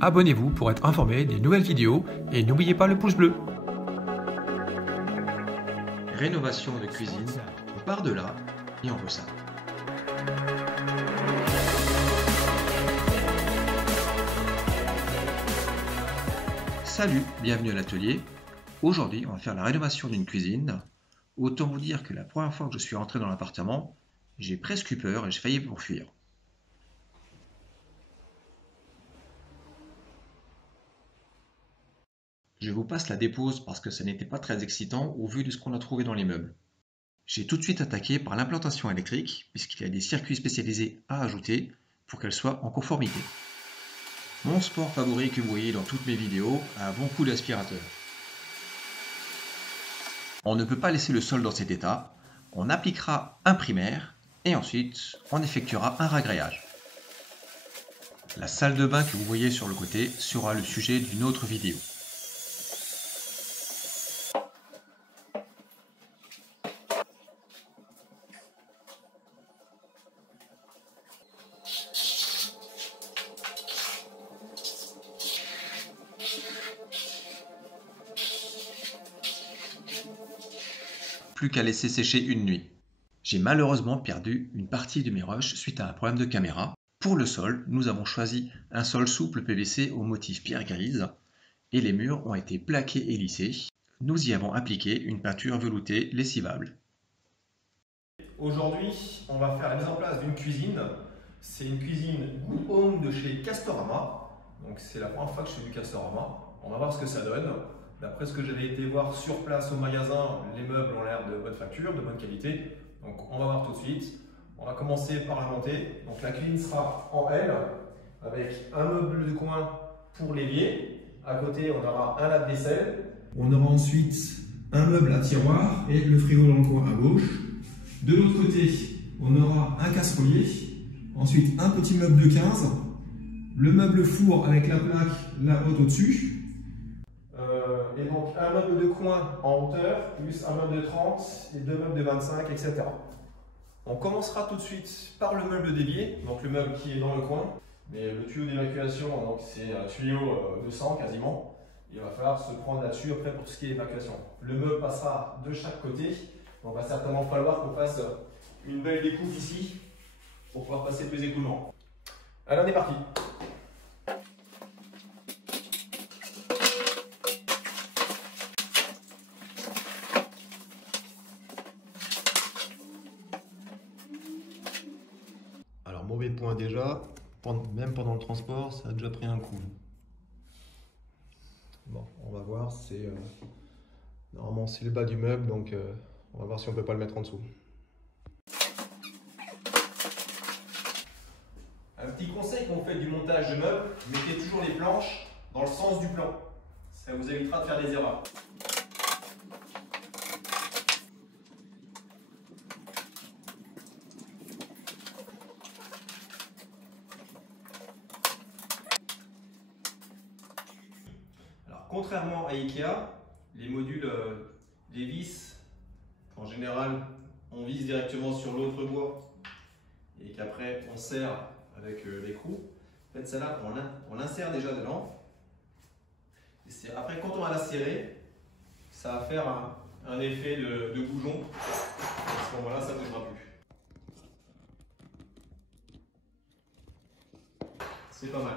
Abonnez-vous pour être informé des nouvelles vidéos et n'oubliez pas le pouce bleu. Rénovation de cuisine, on part de là et on veut ça. Salut, bienvenue à l'atelier. Aujourd'hui, on va faire la rénovation d'une cuisine. Autant vous dire que la première fois que je suis rentré dans l'appartement, j'ai presque eu peur et j'ai failli m'enfuir. Je vous passe la dépose parce que ça n'était pas très excitant au vu de ce qu'on a trouvé dans les meubles. J'ai tout de suite attaqué par l'implantation électrique puisqu'il y a des circuits spécialisés à ajouter pour qu'elle soit en conformité. Mon sport favori que vous voyez dans toutes mes vidéos a un bon coup d'aspirateur. On ne peut pas laisser le sol dans cet état, on appliquera un primaire et ensuite on effectuera un ragréage. La salle de bain que vous voyez sur le côté sera le sujet d'une autre vidéo. Plus qu'à laisser sécher une nuit. J'ai malheureusement perdu une partie de mes rushs suite à un problème de caméra. Pour le sol, nous avons choisi un sol souple PVC au motif pierre grise et les murs ont été plaqués et lissés. Nous y avons appliqué une peinture veloutée lessivable. Aujourd'hui, on va faire la mise en place d'une cuisine. C'est une cuisine Good Home de chez Castorama. Donc c'est la première fois que je fais du Castorama. On va voir ce que ça donne. D'après ce que j'avais été voir sur place au magasin, les meubles ont l'air de bonne facture, de bonne qualité. Donc on va voir tout de suite. On va commencer par la montée. Donc la cuisine sera en L avec un meuble de coin pour l'évier. À côté, on aura un lave-vaisselle. On aura ensuite un meuble à tiroir et le frigo dans le coin à gauche. De l'autre côté, on aura un casserolier. Ensuite, un petit meuble de 15. Le meuble four avec la plaque, la haute au-dessus. Et donc un meuble de coin en hauteur, plus un meuble de 30 et deux meubles de 25, etc. On commencera tout de suite par le meuble d'évier, donc le meuble qui est dans le coin. Mais le tuyau d'évacuation, donc c'est un tuyau de 100 quasiment. Il va falloir se prendre là-dessus après pour tout ce qui est évacuation. Le meuble passera de chaque côté. On va certainement falloir qu'on fasse une belle découpe ici pour pouvoir passer plus écoulement. Allez, on est parti. Alors, mauvais point déjà, même pendant le transport, ça a déjà pris un coup. Bon, on va voir, normalement c'est le bas du meuble, donc on va voir si on peut pas le mettre en dessous. Un petit conseil quand vous faites du montage de meubles, mettez toujours les planches dans le sens du plan. Ça vous évitera de faire des erreurs. Alors, contrairement à Ikea, les modules, les vis, en général, on vise directement sur l'autre bois et qu'après on serre avec l'écrou. En fait, celle-là, on l'insère déjà dedans. Et après, quand on va la serrer, ça va faire un effet de bougeon. À ce moment-là, ça ne bougera plus. C'est pas mal.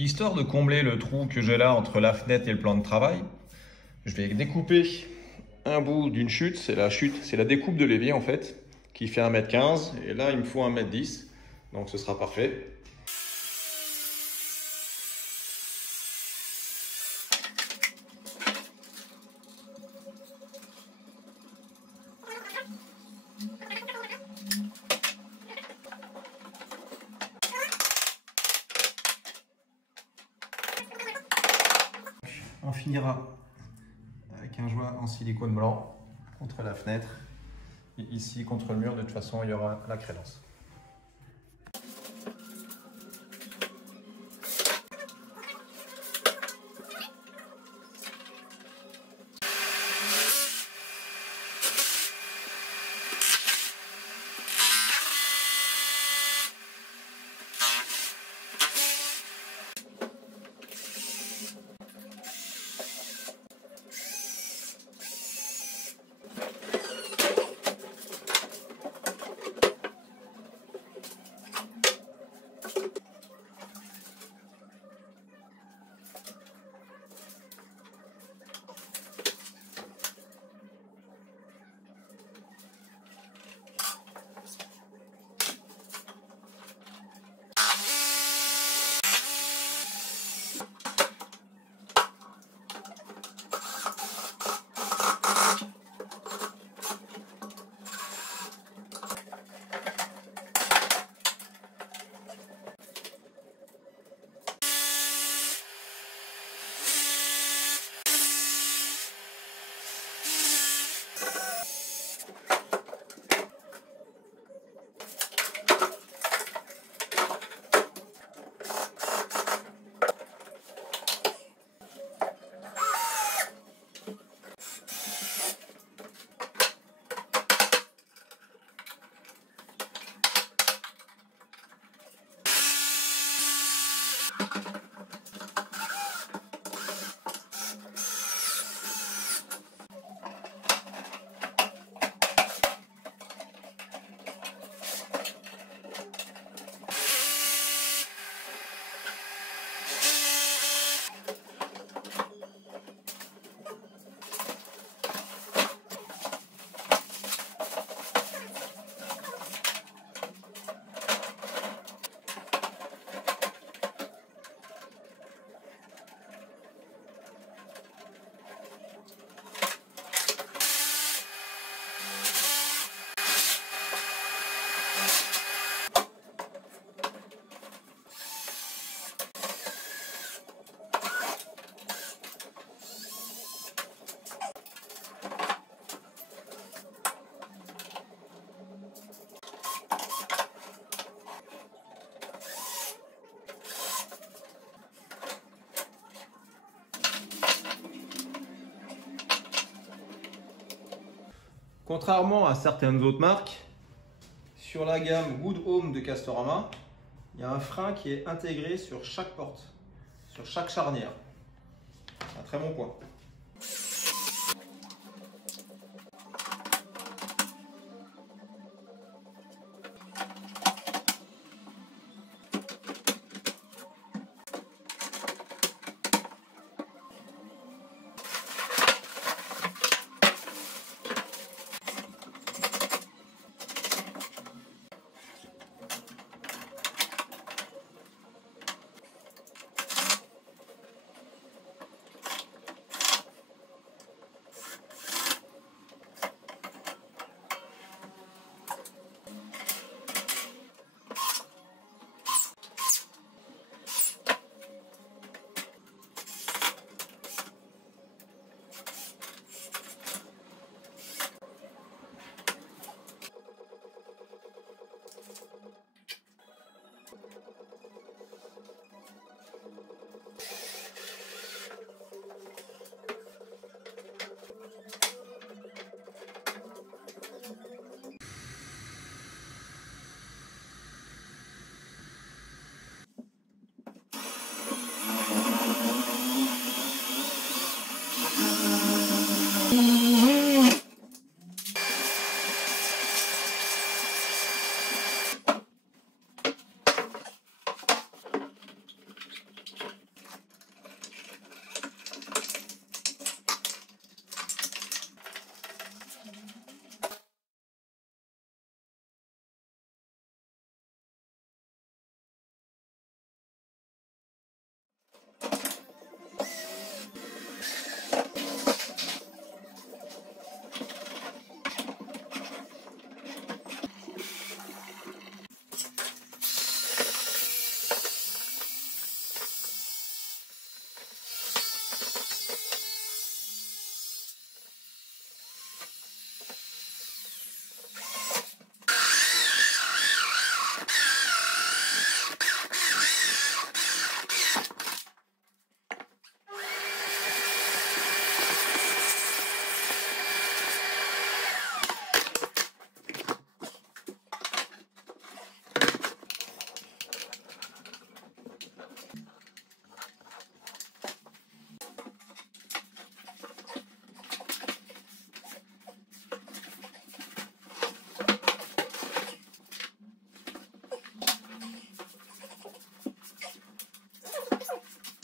Histoire de combler le trou que j'ai là entre la fenêtre et le plan de travail, je vais découper un bout d'une chute. C'est la découpe de l'évier en fait, qui fait 1,15 m. Et là, il me faut 1,10 m. Donc ce sera parfait. On finira avec un joint en silicone blanc contre la fenêtre et ici contre le mur. De toute façon, il y aura la crédence. Contrairement à certaines autres marques, sur la gamme Good Home de Castorama, il y a un frein qui est intégré sur chaque porte, sur chaque charnière. C'est un très bon point.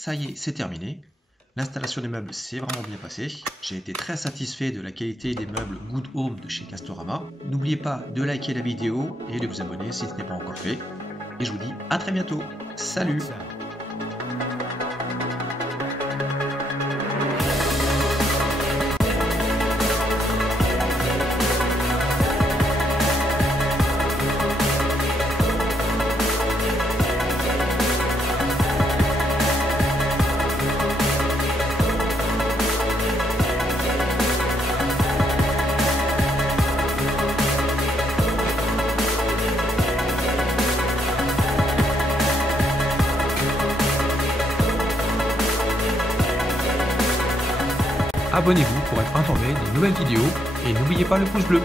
Ça y est, c'est terminé. L'installation des meubles s'est vraiment bien passée. J'ai été très satisfait de la qualité des meubles Good Home de chez Castorama. N'oubliez pas de liker la vidéo et de vous abonner si ce n'est pas encore fait. Et je vous dis à très bientôt. Salut! Abonnez-vous pour être informé des nouvelles vidéos et n'oubliez pas le pouce bleu.